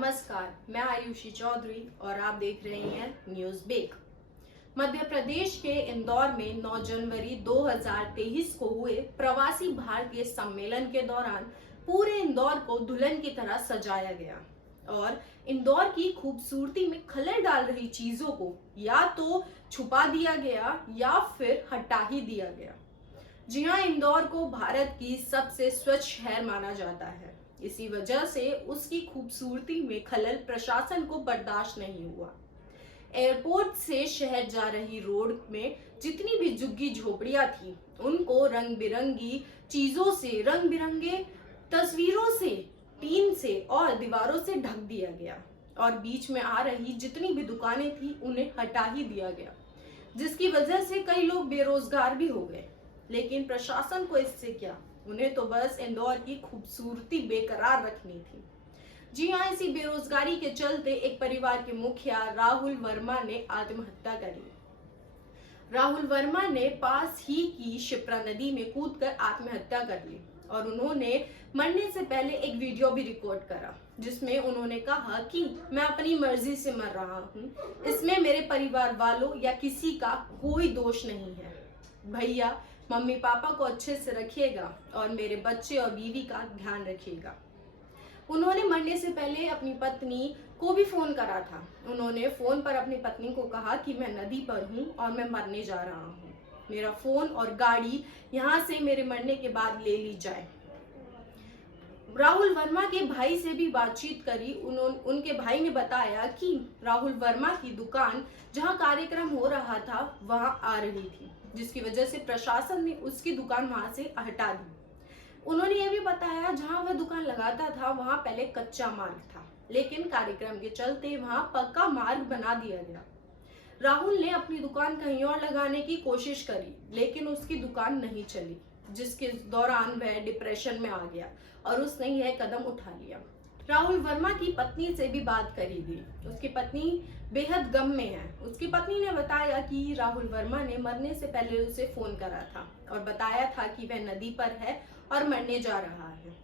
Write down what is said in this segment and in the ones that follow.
नमस्कार, मैं आयुषी चौधरी और आप देख रहे हैं न्यूज बेक। मध्य प्रदेश के इंदौर में 9 जनवरी 2023 को हुए प्रवासी भारतीय सम्मेलन के दौरान पूरे इंदौर को दुल्हन की तरह सजाया गया और इंदौर की खूबसूरती में खलल डाल रही चीजों को या तो छुपा दिया गया या फिर हटा ही दिया गया। जी हाँ, इंदौर को भारत की सबसे स्वच्छ शहर माना जाता है। इसी वजह से उसकी खूबसूरती में खलल प्रशासन को बर्दाश्त नहीं हुआ। एयरपोर्ट से शहर जा रही रोड में जितनी भी झुग्गी झोपड़ियां थी, उनको रंग बिरंगी चीजों से, रंग बिरंगे तस्वीरों से, टीन से और दीवारों से ढक दिया गया और बीच में आ रही जितनी भी दुकानें थी उन्हें हटा ही दिया गया, जिसकी वजह से कई लोग बेरोजगार भी हो गए। लेकिन प्रशासन को इससे क्या, उन्हें तो बस इंदौर की खूबसूरती बेकरार रखनी थी। जी हाँ, इसी बेरोजगारी के चलते एक परिवार के मुखिया राहुल वर्मा ने आत्महत्या करी। राहुल वर्मा ने पास ही की शिप्रा नदी में कूदकर आत्महत्या कर ली और उन्होंने मरने से पहले एक वीडियो भी रिकॉर्ड करा, जिसमें उन्होंने कहा कि मैं अपनी मर्जी से मर रहा हूँ, इसमें मेरे परिवार वालों या किसी का कोई दोष नहीं है। भैया मम्मी पापा को अच्छे से रखिएगा और मेरे बच्चे और बीवी का ध्यान रखिएगा। उन्होंने मरने से पहले अपनी पत्नी को भी फोन करा था। उन्होंने फोन पर अपनी पत्नी को कहा कि मैं नदी पर हूँ और मैं मरने जा रहा हूँ, मेरा फोन और गाड़ी यहाँ से मेरे मरने के बाद ले ली जाए। राहुल वर्मा के भाई से भी बातचीत करी। उनके भाई ने बताया कि राहुल वर्मा की दुकान जहां कार्यक्रम हो रहा था वहां आ रही थी, जिसकी वजह से प्रशासन ने उसकी दुकान वहां से हटा दी। उन्होंने यह भी बताया जहां वह दुकान लगाता था वहां पहले कच्चा मार्ग था, लेकिन कार्यक्रम के चलते वहां पक्का मार्ग बना दिया गया। राहुल ने अपनी दुकान कहीं और लगाने की कोशिश करी, लेकिन उसकी दुकान नहीं चली, जिसके दौरान वह डिप्रेशन में आ गया और उसने यह कदम उठा लिया। राहुल वर्मा की पत्नी से भी बात करी गई। उसकी पत्नी बेहद गम में है। उसकी पत्नी ने बताया कि राहुल वर्मा ने मरने से पहले उसे फोन करा था और बताया था कि वह नदी पर है और मरने जा रहा है।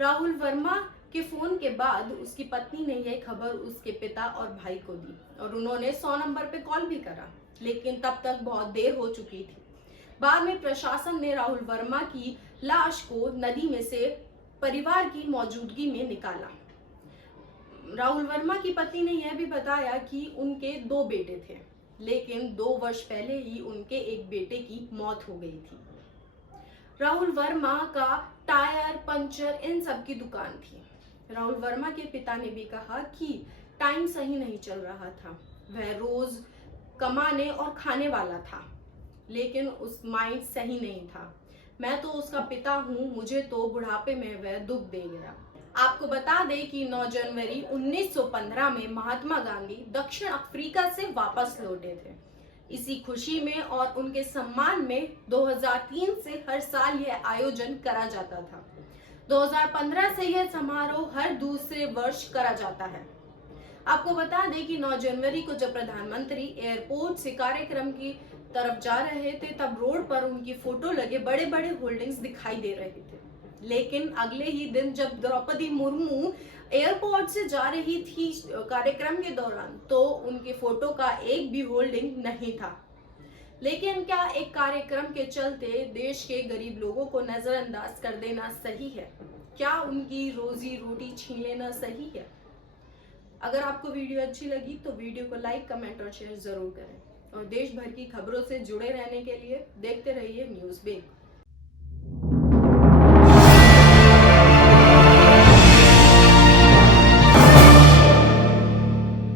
राहुल वर्मा के फोन के बाद उसकी पत्नी ने यह खबर उसके पिता और भाई को दी और उन्होंने 100 नंबर पे कॉल भी करा, लेकिन तब तक बहुत देर हो चुकी थी। बाद में प्रशासन ने राहुल वर्मा की लाश को नदी में से परिवार की मौजूदगी में निकाला। राहुल वर्मा की पत्नी ने यह भी बताया कि उनके 2 बेटे थे, लेकिन 2 वर्ष पहले ही उनके एक बेटे की मौत हो गई थी। राहुल वर्मा का टायर, पंचर इन सब की दुकान थी। राहुल वर्मा के पिता ने भी कहा कि टाइम सही नहीं चल रहा था, वह रोज कमाने और खाने वाला था, लेकिन उस माइंड सही नहीं था। मैं तो उसका पिता हूँ, मुझे तो बुढ़ापे में वह दुख दे गया। आपको बता दें कि 9 जनवरी 1915 में महात्मा गांधी दक्षिण अफ्रीका से वापस लौटे थे। इसी खुशी में और उनके सम्मान में 2003 से हर साल यह आयोजन करा जाता था। 2015 से यह समारोह हर दूसरे वर्ष करा जाता है। आपको बता दें कि 9 जनवरी को जब प्रधानमंत्री एयरपोर्ट से कार्यक्रम की तरफ जा रहे थे, तब रोड पर उनकी फोटो लगे बड़े बड़े होल्डिंग्स दिखाई दे रहे थे। लेकिन अगले ही दिन जब द्रौपदी मुर्मू एयरपोर्ट से जा रही थी कार्यक्रम के दौरान, तो उनकी फोटो का एक भी होल्डिंग नहीं था। लेकिन क्या एक कार्यक्रम के चलते देश के गरीब लोगों को नजरअंदाज कर देना सही है? क्या उनकी रोजी रोटी छीन लेना सही है? अगर आपको वीडियो अच्छी लगी तो वीडियो को लाइक, कमेंट और शेयर जरूर करें और देश भर की खबरों से जुड़े रहने के लिए देखते रहिए न्यूज बेक।